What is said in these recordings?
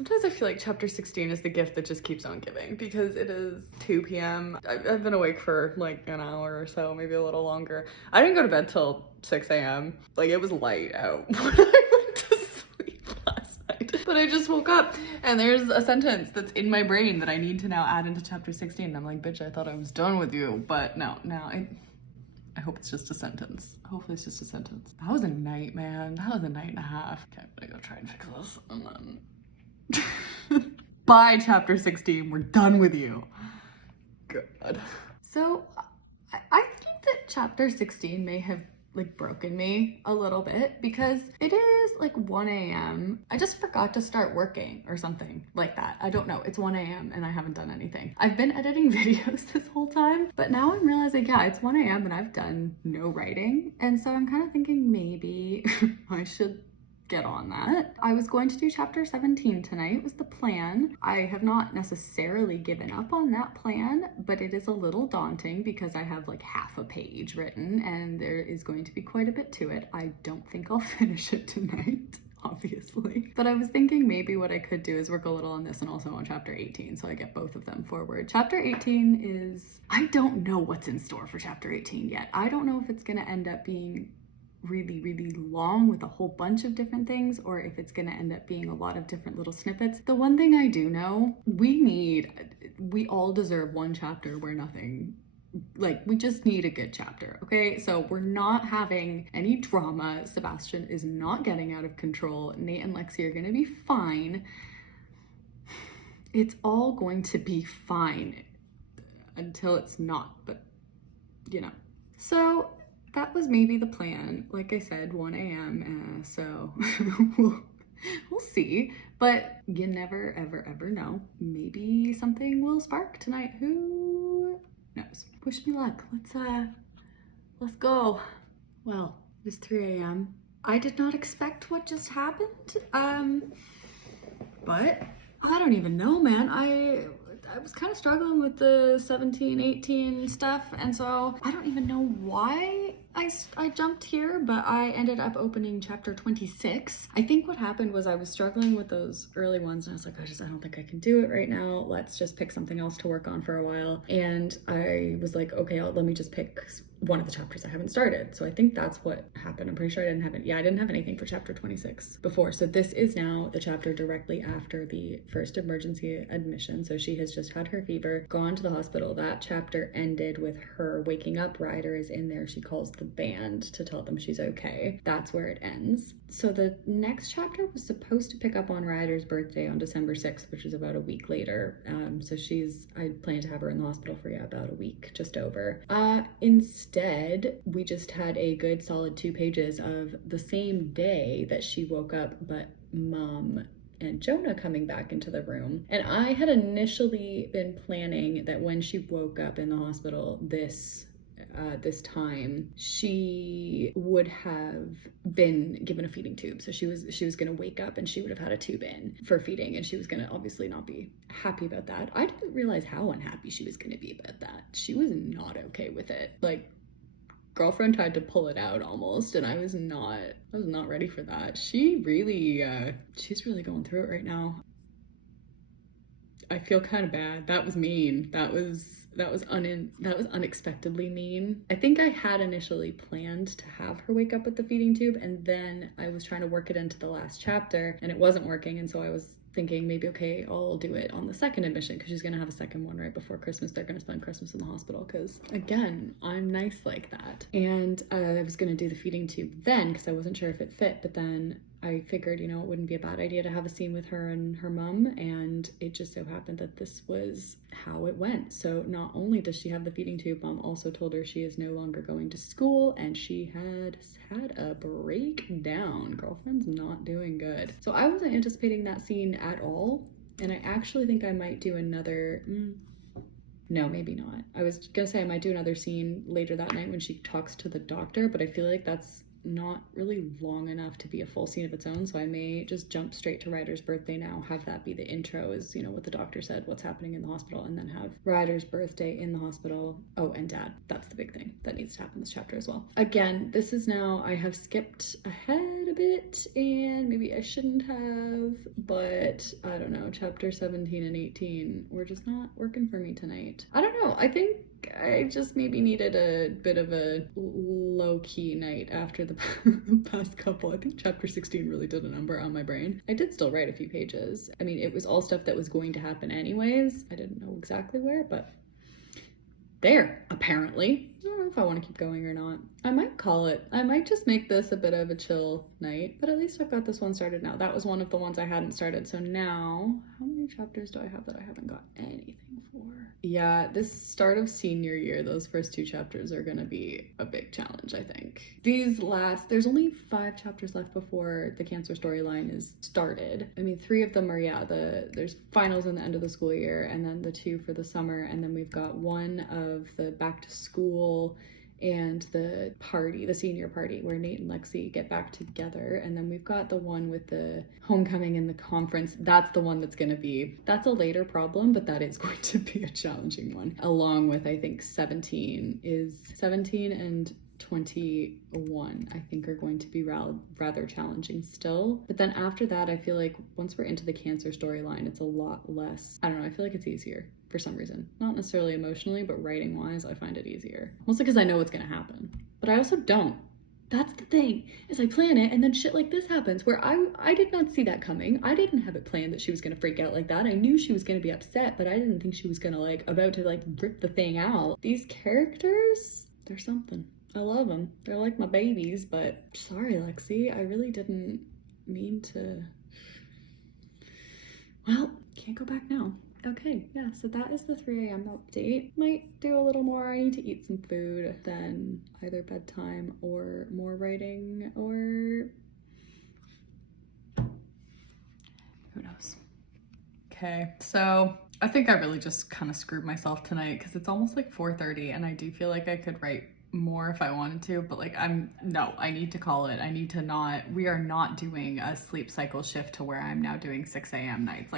Sometimes I feel like chapter 16 is the gift that just keeps on giving because it is 2 p.m. I've been awake for like an hour or so, maybe a little longer. I didn't go to bed till 6 a.m. Like, it was light out when I went to sleep last night. But I just woke up and there's a sentence that's in my brain that I need to now add into chapter 16. And I'm like, bitch, I thought I was done with you. But no, now I hope it's just a sentence. Hopefully it's just a sentence. That was a night, man. That was a night and a half. Okay, I'm gonna go try and fix this and then... By chapter 16, we're done with you. God. So I think that chapter 16 may have like broken me a little bit because it is like 1 a.m. I just forgot to start working or something like that. I don't know. It's 1 a.m. and I haven't done anything. I've been editing videos this whole time, but now I'm realizing, yeah, it's 1 a.m. and I've done no writing. And so I'm kind of thinking maybe I should get on that. I was going to do chapter 17 tonight was the plan. I have not necessarily given up on that plan, but it is a little daunting because I have like half a page written and there is going to be quite a bit to it. I don't think I'll finish it tonight, obviously. But I was thinking maybe what I could do is work a little on this and also on chapter 18 so I get both of them forward. Chapter 18 is, I don't know what's in store for chapter 18 yet. I don't know if it's gonna end up being really long with a whole bunch of different things or if it's gonna end up being a lot of different little snippets. The one thing I do know, we all deserve one chapter where nothing, like, we just need a good chapter, okay? So we're not having any drama. Sebastian is not getting out of control. Nate and Lexi are gonna be fine. It's all going to be fine until it's not, but you know. So that was maybe the plan. Like I said, 1 a.m. So we'll see. But you never, ever know. Maybe something will spark tonight. Who knows? Wish me luck. Let's go. Well, it's 3 a.m. I did not expect what just happened. But I don't even know, man. I was kind of struggling with the 17, 18 stuff, and so I don't even know why I jumped here, but I ended up opening chapter 26. I think what happened was I was struggling with those early ones, and I was like, I don't think I can do it right now. Let's just pick something else to work on for a while. And I was like, okay, let me just pick one of the chapters I haven't started. So I think that's what happened. I'm pretty sure I didn't have anything for chapter 26 before. So this is now the chapter directly after the first emergency admission. So she has just had her fever, gone to the hospital. That chapter ended with her waking up. Ryder is in there. She calls the band to tell them she's okay. That's where it ends. So the next chapter was supposed to pick up on Ryder's birthday on December 6th, which is about a week later. So I plan to have her in the hospital for about a week, just over. Instead, we just had a good solid 2 pages of the same day that she woke up, but Mom and Jonah coming back into the room. And I had initially been planning that when she woke up in the hospital this time, she would have been given a feeding tube. So she was gonna wake up and she would have had a tube in for feeding, and she was gonna obviously not be happy about that. I didn't realize how unhappy she was gonna be about that. She was not okay with it. Like, girlfriend tried to pull it out almost, and I was not ready for that. She's really going through it right now. I feel kind of bad. That was mean. That was unexpectedly mean. I think I had initially planned to have her wake up with the feeding tube, and then I was trying to work it into the last chapter and it wasn't working, and so I was thinking maybe, okay, I'll do it on the second admission because she's gonna have a second one right before Christmas. They're gonna spend Christmas in the hospital because, again, I'm nice like that. And I was gonna do the feeding tube then because I wasn't sure if it fit, but then I figured, it wouldn't be a bad idea to have a scene with her and her mom, and it just so happened that this was how it went. So not only does she have the feeding tube, Mom also told her she is no longer going to school, and she had a breakdown. Girlfriend's not doing good. So I wasn't anticipating that scene at all, and I actually think I might do another... No, maybe not. I was gonna say I might do another scene later that night when she talks to the doctor, but I feel like that's not really long enough to be a full scene of its own, so I may just jump straight to Ryder's birthday now, have that be the intro, as what the doctor said, what's happening in the hospital, and then have Ryder's birthday in the hospital. Oh, and Dad. That's the big thing that needs to happen in this chapter as well. Again, this is now, I have skipped ahead a bit and maybe I shouldn't have, but I don't know, chapter 17 and 18 were just not working for me tonight. I don't know, I think I just maybe needed a bit of a low-key night after the past couple. I think chapter 16 really did a number on my brain. I did still write a few pages. I mean, it was all stuff that was going to happen anyways. I didn't know exactly where, but there, apparently. I don't know if I want to keep going or not. I might call it. I might just make this a bit of a chill night, but at least I've got this one started now. That was one of the ones I hadn't started, so now, how many chapters do I have that I haven't got anything for? Yeah, this start of senior year, those first 2 chapters are gonna be a big challenge, I think. There's only 5 chapters left before the cancer storyline is started. I mean, 3 of them are, there's finals in the end of the school year, and then the 2 for the summer, and then we've got one of the back to school and the party, the senior party, where Nate and Lexi get back together. And then we've got the one with the homecoming and the conference. That's the one that's a later problem, but that is going to be a challenging one. Along with, I think, 17 and 21, I think, are going to be rather challenging still. But then after that, I feel like once we're into the cancer storyline, it's a lot less, I don't know, I feel like it's easier for some reason. Not necessarily emotionally, but writing wise, I find it easier. Mostly because I know what's gonna happen. But I also don't. That's the thing, is I plan it and then shit like this happens where I did not see that coming. I didn't have it planned that she was gonna freak out like that. I knew she was gonna be upset, but I didn't think she was gonna about to rip the thing out. These characters, they're something. I love them. They're like my babies, but sorry, Lexi, I really didn't mean to. Well, can't go back now. Okay, yeah, so that is the 3 a.m. update. Might do a little more. I need to eat some food, then either bedtime or more writing, or who knows. Okay, so I think I really just kind of screwed myself tonight because it's almost 4:30 and I do feel like I could write more if I wanted to, but I need to call it. We are not doing a sleep cycle shift to where I'm now doing 6 a.m. nights.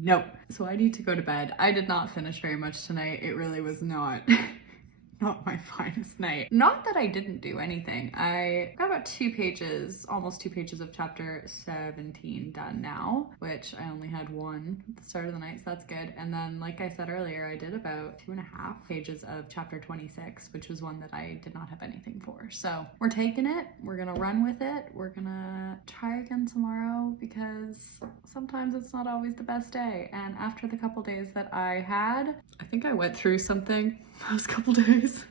Nope. So I need to go to bed. I did not finish very much tonight. It really was not my finest night. Not that I didn't do anything. I got about 2 pages, almost 2 pages of chapter 17 done now, which I only had 1 at the start of the night, so that's good. And then, like I said earlier, I did about 2.5 pages of chapter 26, which was one that I did not have anything for. So we're taking it. We're gonna run with it. We're gonna try again tomorrow because sometimes it's not always the best day. And after the couple days that I had, I think I went through something those couple days.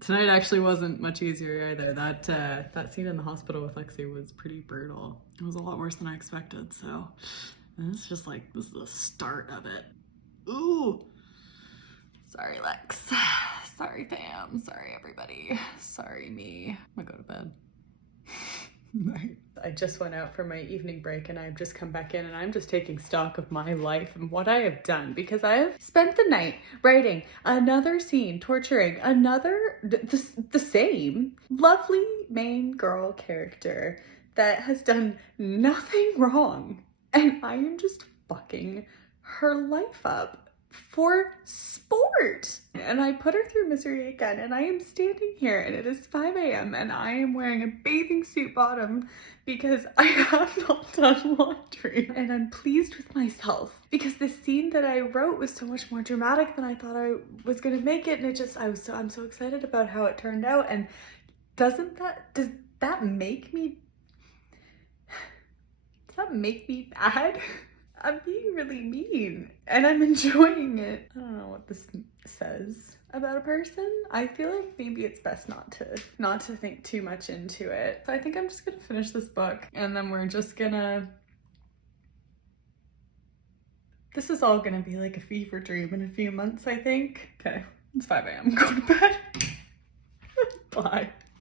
Tonight actually wasn't much easier either. That scene in the hospital with Lexi was pretty brutal. It was a lot worse than I expected, so it's just this is the start of it. Ooh. Sorry, Lex. Sorry, fam. Sorry, everybody. Sorry, me. I'm gonna go to bed. I just went out for my evening break and I've just come back in and I'm just taking stock of my life and what I have done, because I have spent the night writing another scene, torturing the same lovely main girl character that has done nothing wrong, and I am just fucking her life up for sport. And I put her through misery again, and I am standing here and it is 5 a.m. and I am wearing a bathing suit bottom because I have not done laundry. And I'm pleased with myself because the scene that I wrote was so much more dramatic than I thought I was gonna make it, and I'm so excited about how it turned out. And does that make me bad? I'm being really mean and I'm enjoying it. I don't know what this says about a person. I feel like maybe it's best not to think too much into it. So I think I'm just gonna finish this book and then we're just gonna, this is all gonna be like a fever dream in a few months, I think. Okay, it's 5 a.m. Go to bed. Bye.